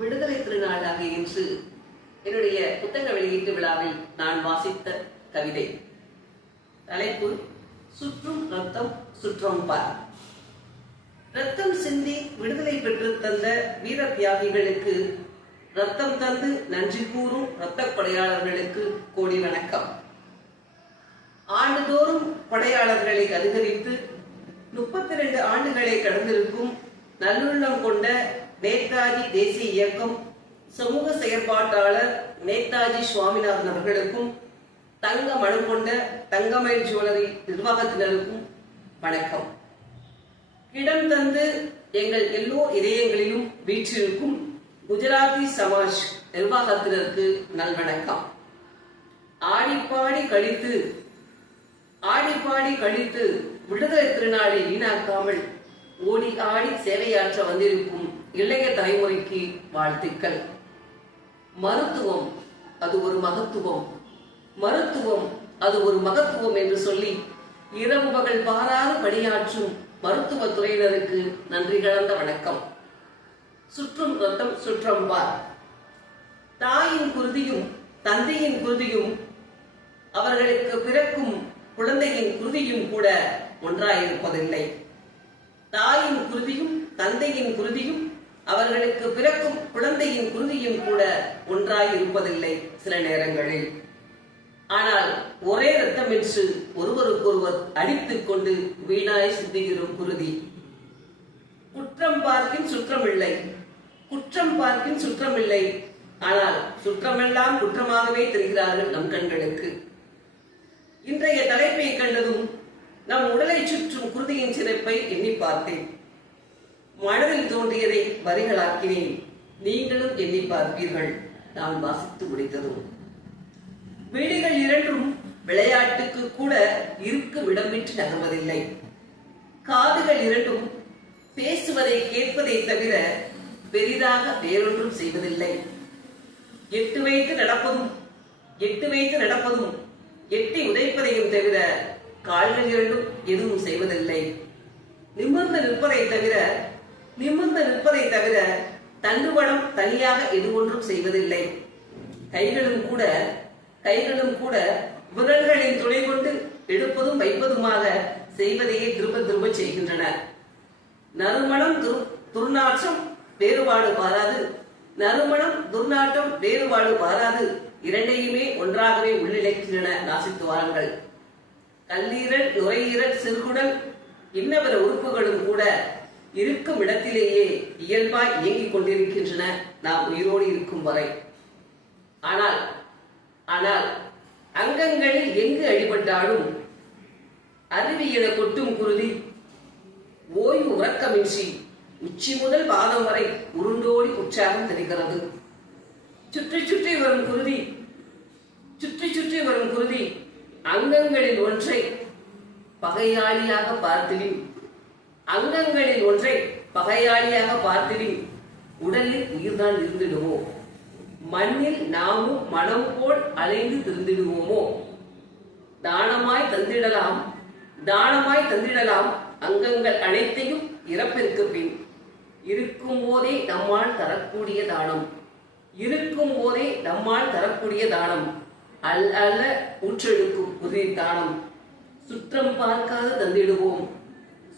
விடுதலை திருநாளாக இன்று என்னுடைய புத்தக வெளியீட்டு விழாவில் நான் வாசித்த கவிதை. தலைப்பு சுற்றும் ரத்தம் சுற்றம் பார். ரத்தம் சிந்தி விடுதலை பெற்று தந்த வீர தியாகிகளுக்கு ரத்தம் தந்து நன்றி கூறும் இரத்த கொடையாளர்களுக்கு கோடி வணக்கம். ஆண்டுதோறும் படையாளர்களை அதிகரித்து முப்பத்தி ரெண்டு ஆண்டுகளை கடந்திருக்கும் நல்லுள்ளம் கொண்ட நேதாஜி தேசிய இயக்கம் சமூக செயற்பாட்டாளர் நேதாஜி சுவாமிநாதன் அவர்களுக்கும் தங்க மனம் கொண்ட தங்கமயில் ஜுவல்லரி நிர்வாகத்தினருக்கும் வணக்கம். இடம் தந்து எங்கள் எல்லோ இதயங்களிலும் வீற்றிருக்கும் குஜராத்தி சமாஜ் நிர்வாகத்தினருக்கு நல்வணக்கம். ஆடிப்பாடி கழித்து ஆடிப்பாடி கழித்து விடுதலை திருநாளை வீணாக்காமல் ஓடி ஆடி சேவையாற்ற வந்திருக்கும் இளைய தலைமுறைக்கு வாழ்த்துக்கள். மருத்துவம் அது ஒரு மகத்துவம். மருத்துவம் அது ஒரு மகத்துவம் என்று சொல்லி இரவு பகல் பாராது பணியாற்றும் மருத்துவ துறையினருக்கு நன்றி கலந்த வணக்கம். சுற்றும் ரத்தம் சுற்றம் பார் தாயின் குருதியும் தந்தையின் குருதியும் அவர்களுக்கு பிறக்கும் குழந்தையின் குருதியும் கூட ஒன்றாயிருப்பதில்லை. தாயின் குருதியும் தந்தையின் குருதியும் அவர்களுக்கு பிறக்கும் குழந்தையின் குருதியும் கூட ஒன்றாயிருப்பதில்லை சில நேரங்களில். ஆனால் ஒரே ரத்தம் என்று ஒருவருக்கொருவர் அடித்துக் கொண்டு வீணாய் சிந்துகிறோம் குருதி. குற்றம் பார்க்கின் சுற்றமில்லை. குற்றம் பார்க்கின் சுற்றமில்லை. ஆனால் சுற்றமெல்லாம் குற்றமாகவே தெரிகிறார்கள் நம் கண்களுக்கு. இன்றைய தலைப்பை கண்டதும் நம் உடலை சுற்றும் குருதியின் சிறப்பை எண்ணி பார்த்தேன். மனதில் தோன்றியதை வரிகளாக்கினேன். நீங்களும் எண்ணி பார்ப்பீர்கள். நான் வாசித்து முடித்ததும் வீடுகள் இரண்டும் விளையாட்டுக்கு கூட இருக்க விடமின்றி நகர்வதில்லை. காதுகள் இரண்டும் பேசுவதை கேட்பதை தவிர பெரிதாக வேறொன்றும் செய்வதில்லை. எட்டு வைத்து நடப்பதும் எட்டு வைத்து நடப்பதும் எட்டி உதைப்பதையும் தவிர கால்கள் இரண்டும் எதுவும் செய்வதில்லை. நிமிர்ந்து நிற்பதை தவிர நிமிர்ந்து நிற்பதை தவிர தண்டுவடம் தனியாக எது ஒன்றும் செய்வதில்லை. கைகளும் கூட கைகளும் கூட விரல்களின் துணை கொண்டு எடுப்பதும் வைப்பதுமாக செய்வதையே திரும்ப திரும்ப செய்கின்றன. நறுமணம் துர் துர்நாற்றம் வேறுபாடு பாராது. நறுமணம் துர்நாற்றம் வேறுபாடு பாராது. இரண்டையுமே ஒன்றாகவே உள்ளிழைக்கின்றன நாசித்துவாரங்கள் கல்லீரல் நுரையீரல் சிறுகுடல் இன்னபிற உறுப்புகளும் கூட இருக்கும் இடத்திலேயே இயல்பாய் இயங்கிக் கொண்டிருக்கின்றன நாம் உயிரோடு இருக்கும் வரை. ஆனால் ஆனால் அங்கங்களில் எங்கு அடிபட்டாலும் அருவி என கொட்டும் குருதி ஓய்வு உறக்கமின்றி உச்சி முதல் பாதம் வரை உருண்டோடி உற்சாகம் தெரிகிறது. சுற்றி சுற்றி வரும் குருதி சுற்றி சுற்றி வரும் குருதி அங்கங்களில் ஒன்றை பகையாளியாக பார்த்திடின் அங்கங்களில் ஒன்றை பகையாளியாக பார்த்திடின். உடலில் உயிர்தான் இருந்திடுவோ மண்ணில் நாமும் மனம் போல் அலைந்து திருந்திடுவோமோ? தானமாய் தந்திடலாம் தானமாய் தந்திடலாம். அங்கங்கள் அனைத்தையும் இறப்பிற்கு பின். இருக்கும் போதே நம்மால் தரக்கூடிய தானம். இருக்கும் போதே நம்மால் தரக்கூடிய தானம். அல் அல்ல ஊற்றெடுக்கும் உறுதி தானம். சுற்றம் பார்க்காது தந்திடுவோம்.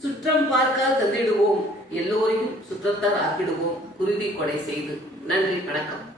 சுற்றம் பார்க்காது தந்திடுவோம். எல்லோரையும் சுற்றத்தால் ஆக்கிடுவோம். குருதி கொலை செய்து. நன்றி வணக்கம்.